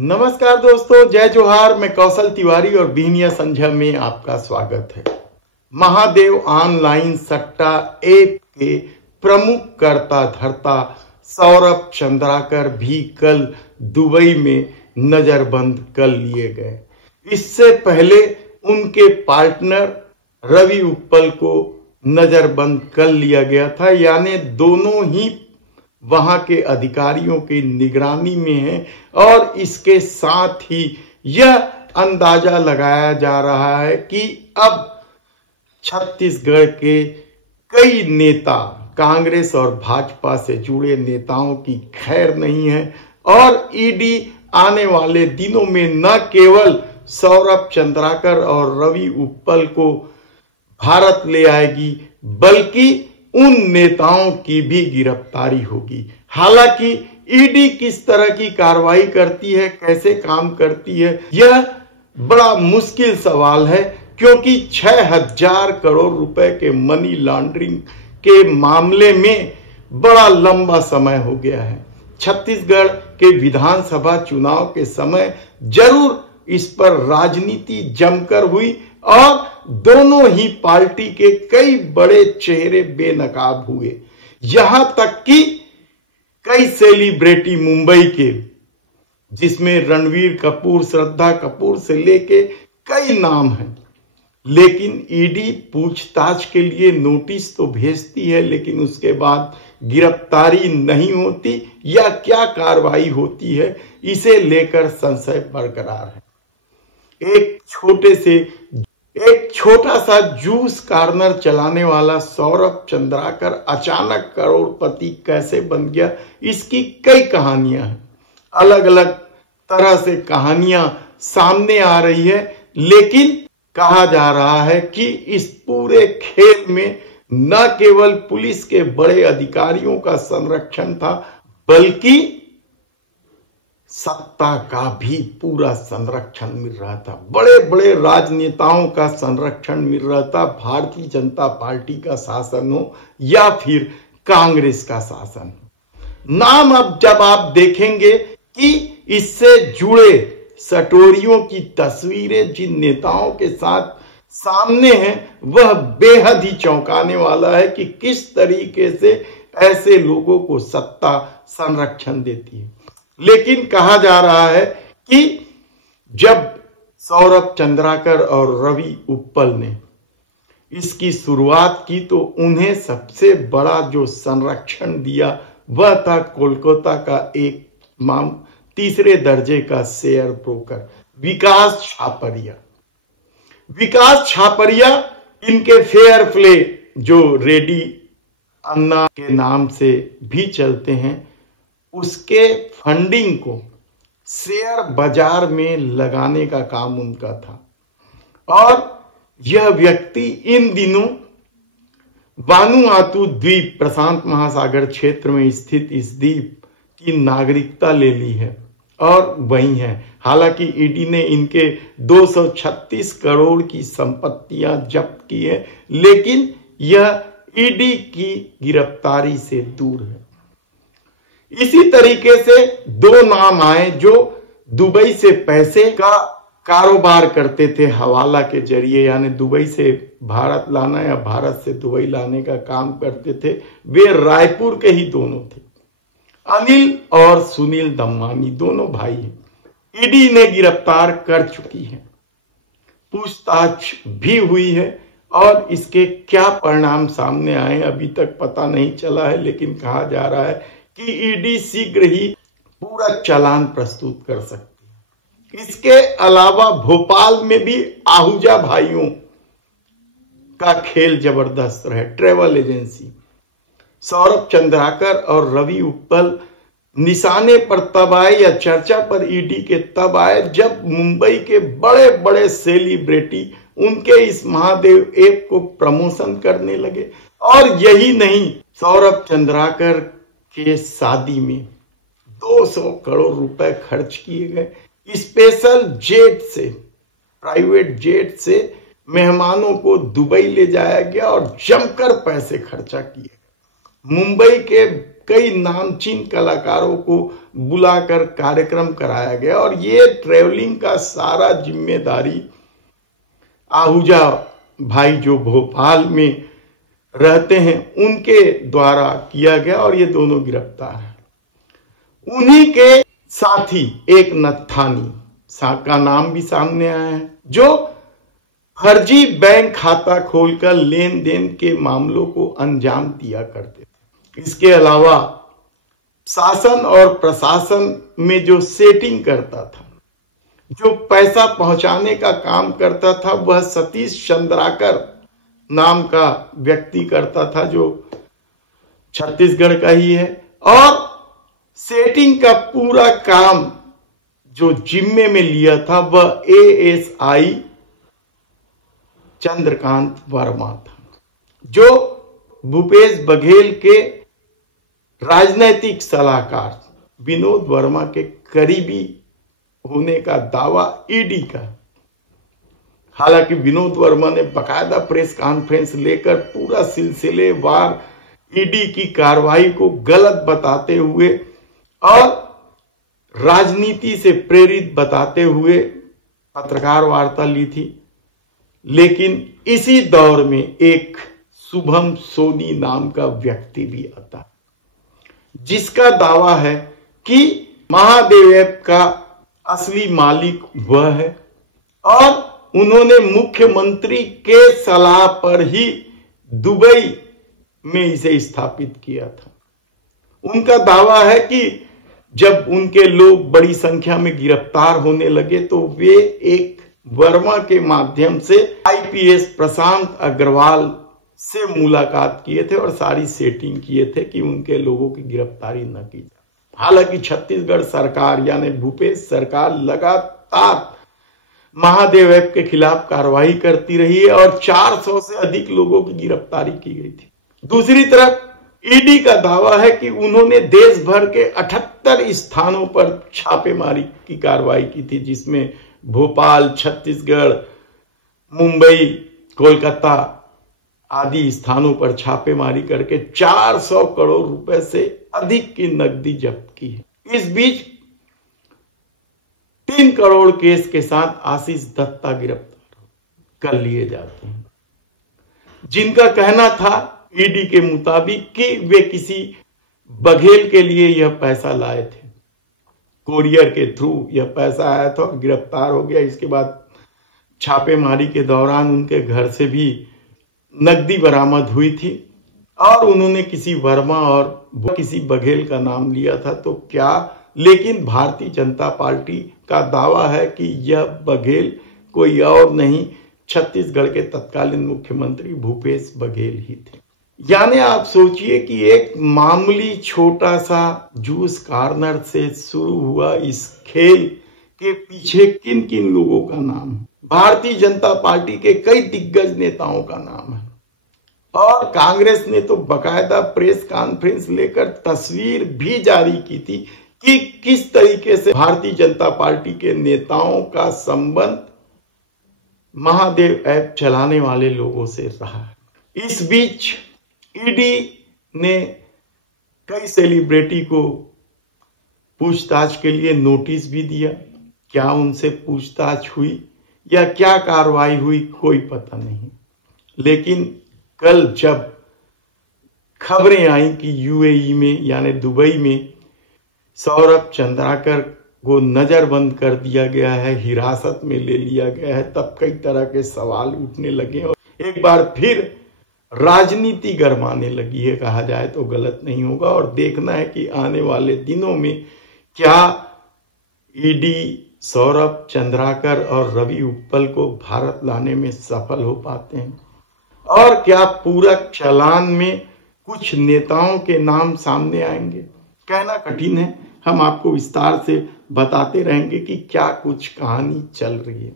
नमस्कार दोस्तों, जय जोहार। मैं कौशल तिवारी और बिहनिया संझा में आपका स्वागत है। महादेव ऑनलाइन सट्टा ऐप के प्रमुख कर्ता धर्ता सौरभ चंद्राकर भी कल दुबई में नजरबंद कर लिए गए। इससे पहले उनके पार्टनर रवि उप्पल को नजरबंद कर लिया गया था, यानी दोनों ही वहां के अधिकारियों की निगरानी में है। और इसके साथ ही यह अंदाजा लगाया जा रहा है कि अब छत्तीसगढ़ के कई नेता, कांग्रेस और भाजपा से जुड़े नेताओं की खैर नहीं है और ईडी आने वाले दिनों में न केवल सौरभ चंद्राकर और रवि उप्पल को भारत ले आएगी, बल्कि उन नेताओं की भी गिरफ्तारी होगी। हालांकि ईडी किस तरह की कार्रवाई करती है, कैसे काम करती है, यह बड़ा मुश्किल सवाल है, क्योंकि 6000 करोड़ रुपए के मनी लॉन्ड्रिंग के मामले में बड़ा लंबा समय हो गया है। छत्तीसगढ़ के विधानसभा चुनाव के समय जरूर इस पर राजनीति जमकर हुई और दोनों ही पार्टी के कई बड़े चेहरे बेनकाब हुए। यहां तक कि कई सेलिब्रिटी मुंबई के, जिसमें रणवीर कपूर, श्रद्धा कपूर से लेके कई नाम हैं, लेकिन ईडी पूछताछ के लिए नोटिस तो भेजती है, लेकिन उसके बाद गिरफ्तारी नहीं होती या क्या कार्रवाई होती है, इसे लेकर संशय बरकरार है। एक छोटा सा जूस कॉर्नर चलाने वाला सौरभ चंद्राकर अचानक करोड़पति कैसे बन गया, इसकी कई कहानियां हैं। अलग अलग तरह से कहानियां सामने आ रही है, लेकिन कहा जा रहा है कि इस पूरे खेल में न केवल पुलिस के बड़े अधिकारियों का संरक्षण था, बल्कि सत्ता का भी पूरा संरक्षण मिल रहा था। बड़े बड़े राजनेताओं का संरक्षण मिल रहा था। भारतीय जनता पार्टी का शासन हो या फिर कांग्रेस का शासन हो। नाम अब जब आप देखेंगे कि इससे जुड़े सटोरियों की तस्वीरें जिन नेताओं के साथ सामने हैं, वह बेहद ही चौंकाने वाला है कि किस तरीके से ऐसे लोगों को सत्ता संरक्षण देती है। लेकिन कहा जा रहा है कि जब सौरभ चंद्राकर और रवि उप्पल ने इसकी शुरुआत की तो उन्हें सबसे बड़ा जो संरक्षण दिया वह था कोलकाता का एक तीसरे दर्जे का शेयर ब्रोकर विकास छापरिया। विकास छापरिया इनके फेयर प्ले, जो रेडी अन्ना के नाम से भी चलते हैं, उसके फंडिंग को शेयर बाजार में लगाने का काम उनका था। और यह व्यक्ति इन दिनों वानुआतू द्वीप, प्रशांत महासागर क्षेत्र में स्थित इस द्वीप की नागरिकता ले ली है और वही है। हालांकि ईडी ने इनके 236 करोड़ की संपत्तियां जब्त की है, लेकिन यह ईडी की गिरफ्तारी से दूर है। इसी तरीके से दो नाम आए जो दुबई से पैसे का कारोबार करते थे हवाला के जरिए, यानी दुबई से भारत लाना या भारत से दुबई लाने का काम करते थे। वे रायपुर के ही दोनों थे। अनिल और सुनील दम्मानी दोनों भाई हैं। ईडी ने गिरफ्तार कर चुकी है, पूछताछ भी हुई है और इसके क्या परिणाम सामने आए अभी तक पता नहीं चला है, लेकिन कहा जा रहा है कि ईडी शीघ्र ही पूरा चालान प्रस्तुत कर सकती है। इसके अलावा भोपाल में भी आहूजा भाइयों का खेल जबरदस्त रहे। ट्रेवल एजेंसी सौरभ चंद्राकर और रवि उप्पल निशाने पर तब आए या चर्चा पर ईडी के तब आए जब मुंबई के बड़े बड़े सेलिब्रिटी उनके इस महादेव ऐप को प्रमोशन करने लगे। और यही नहीं, सौरभ चंद्राकर के शादी में 200 करोड़ रुपए खर्च किए गए। स्पेशल जेट से, प्राइवेट जेट से मेहमानों को दुबई ले जाया गया और जमकर पैसे खर्चा किए। मुंबई के कई नामचीन कलाकारों को बुलाकर कार्यक्रम कराया गया और ये ट्रेवलिंग का सारा जिम्मेदारी आहूजा भाई जो भोपाल में रहते हैं उनके द्वारा किया गया और ये दोनों गिरफ्तार हैं। उन्हीं के साथी एक नत्थानी का नाम भी सामने आया है जो फर्जी बैंक खाता खोलकर लेन देन के मामलों को अंजाम दिया करते थे। इसके अलावा शासन और प्रशासन में जो सेटिंग करता था, जो पैसा पहुंचाने का काम करता था, वह सतीश चंद्राकर नाम का व्यक्ति करता था जो छत्तीसगढ़ का ही है। और सेटिंग का पूरा काम जो जिम्मे में लिया था वह एएसआई चंद्रकांत वर्मा था, जो भूपेश बघेल के राजनैतिक सलाहकार विनोद वर्मा के करीबी होने का दावा ईडी का। हालांकि विनोद वर्मा ने बकायदा प्रेस कॉन्फ्रेंस लेकर पूरा सिलसिलेवार ईडी की कार्रवाई को गलत बताते हुए और राजनीति से प्रेरित बताते हुए पत्रकार वार्ता ली थी। लेकिन इसी दौर में एक शुभम सोनी नाम का व्यक्ति भी आता जिसका दावा है कि महादेव ऐप का असली मालिक वह है और उन्होंने मुख्यमंत्री के सलाह पर ही दुबई में इसे स्थापित किया था। उनका दावा है कि जब उनके लोग बड़ी संख्या में गिरफ्तार होने लगे तो वे एक वर्मा के माध्यम से आईपीएस प्रशांत अग्रवाल से मुलाकात किए थे और सारी सेटिंग किए थे कि उनके लोगों की गिरफ्तारी न की जाए। हालांकि छत्तीसगढ़ सरकार यानी भूपेश सरकार लगातार महादेव ऐप के खिलाफ कार्रवाई करती रही है और 400 से अधिक लोगों की गिरफ्तारी की गई थी। दूसरी तरफ ईडी का दावा है कि उन्होंने देश भर के 78 स्थानों पर छापेमारी की कार्रवाई की थी, जिसमें भोपाल, छत्तीसगढ़, मुंबई, कोलकाता आदि स्थानों पर छापेमारी करके 400 करोड़ रुपए से अधिक की नकदी जब्त की है। इस बीच 3 करोड़ केस के साथ आशीष दत्ता गिरफ्तार कर लिए जाते हैं, जिनका कहना था ईडी के मुताबिक कि वे किसी बघेल के लिए यह पैसा लाए थे। कोरियर के थ्रू यह पैसा आया था और गिरफ्तार हो गया। इसके बाद छापेमारी के दौरान उनके घर से भी नकदी बरामद हुई थी और उन्होंने किसी वर्मा और किसी बघेल का नाम लिया था। तो क्या, लेकिन भारतीय जनता पार्टी का दावा है कि यह बघेल कोई और नहीं, छत्तीसगढ़ के तत्कालीन मुख्यमंत्री भूपेश बघेल ही थे। यानी आप सोचिए कि एक मामूली छोटा सा जूस कॉर्नर से शुरू हुआ इस खेल के पीछे किन किन लोगों का नाम है। भारतीय जनता पार्टी के कई दिग्गज नेताओं का नाम है और कांग्रेस ने तो बकायदा प्रेस कॉन्फ्रेंस लेकर तस्वीर भी जारी की थी कि किस तरीके से भारतीय जनता पार्टी के नेताओं का संबंध महादेव ऐप चलाने वाले लोगों से रहा है। इस बीच ईडी ने कई सेलिब्रिटी को पूछताछ के लिए नोटिस भी दिया। क्या उनसे पूछताछ हुई या क्या कार्रवाई हुई कोई पता नहीं। लेकिन कल जब खबरें आई कि यूएई में यानी दुबई में सौरभ चंद्राकर को नजरबंद कर दिया गया है, हिरासत में ले लिया गया है, तब कई तरह के सवाल उठने लगे और एक बार फिर राजनीति गरमाने लगी है, कहा जाए तो गलत नहीं होगा। और देखना है कि आने वाले दिनों में क्या ईडी सौरभ चंद्राकर और रवि उप्पल को भारत लाने में सफल हो पाते हैं और क्या पूरक चालान में कुछ नेताओं के नाम सामने आएंगे। कहना कठिन है, हम आपको विस्तार से बताते रहेंगे कि क्या कुछ कहानी चल रही है।